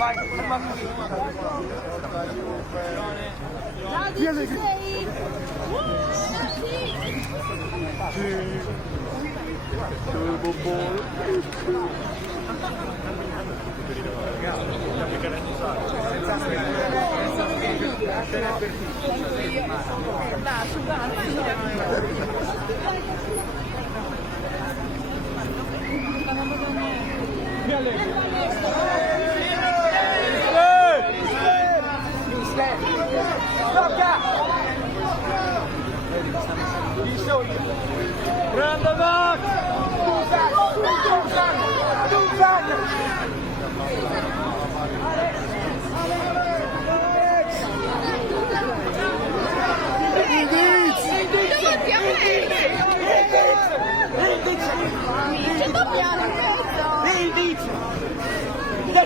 Vai, ferma qui. Via Allegri. Grande Max!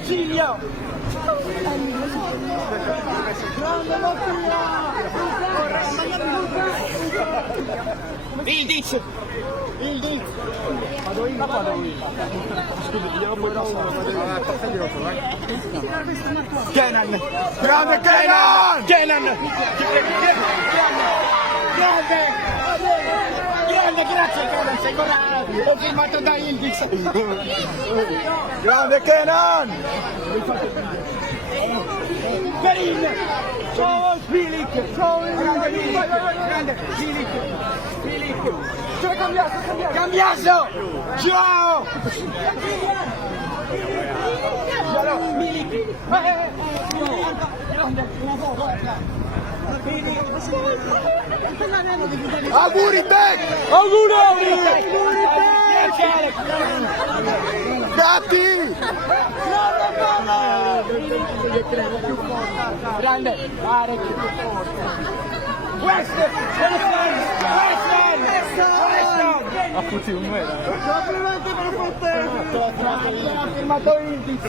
Giglio! Grande Mattia! Il Diz! Il Diz! Vado io, vado io. Scusa, glielo puoi passare. Passaglielo tu, Kenan! Grande Kenan! Kenan! Grande! Grande, grazie Kenan, sei coraggio! Ho firmato da Ildiz! Grande Kenan! Perin! Ciao Milik! Ciao Milik! Grande Milik! Milik! C'è cambiato! Cambiato! Ciao! Ciao Milik! Auguri Beck! Auguri! Gatti! Grande! Parecchio più forte! West! Ha tutti un numero! Complimenti per il portiere! Ha firmato Ildiz!